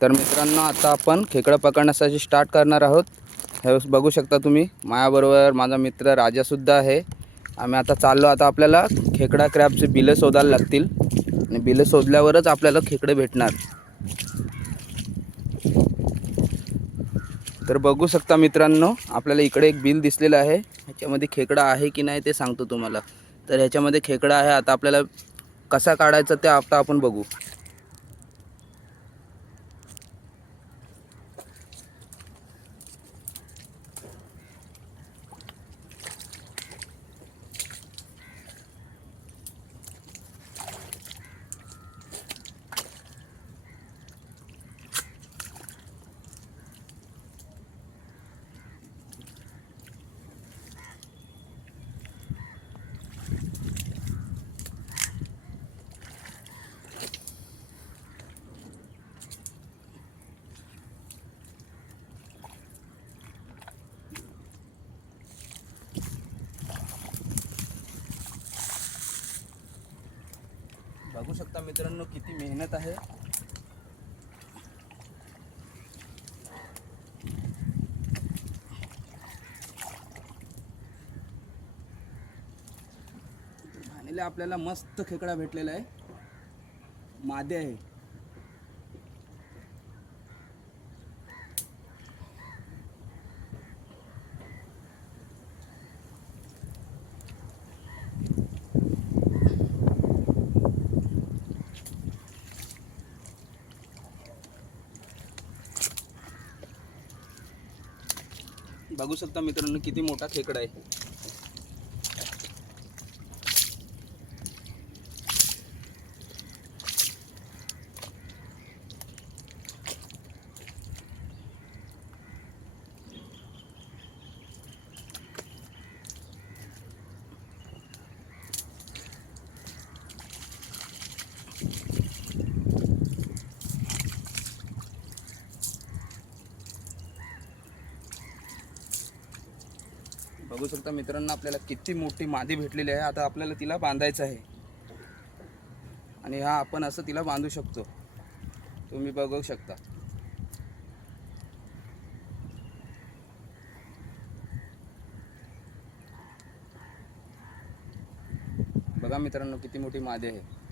तर मित्रांनो, आता आपण खेकडा पकडण्यासाठी स्टार्ट करणार आहोत। हे बघू शकता तुम्ही, माझ्याबरोबर माझा मित्र राजासुद्धा आहे। आम्ही आता चाललो। आता आपल्याला खेकडा क्रॅबचे बिलं शोधायला लागतील आणि बिलं शोधल्यावरच आपल्याला खेकडे भेटणार। तर बघू शकता मित्रांनो, आपल्याला इकडे एक बिल दिसलेलं आहे। ह्याच्यामध्ये खेकडा आहे की नाही ते सांगतो तुम्हाला। तर ह्याच्यामध्ये खेकडा आहे। आता आपल्याला कसा काढायचा ते आता आपण बघू। बघू शकता मित्रांनो, किती मेहनत आहे। भानीला आपल्याला मस्त खेकडा भेटलेला आहे। मादे आहे। बघू शकता मित्रांनो, किती मोठा खेकडा आहे। बघू शकता मित्रांनो, आपल्याला किती मोठी मादी भेटलेली आहे। आता आपल्याला तिला बांधायचं आहे आणि हा आपण असं तिला बांधू शकतो। तुम्ही बघू शकता। बघा मित्रांनो, किती मोठी मादी आहे।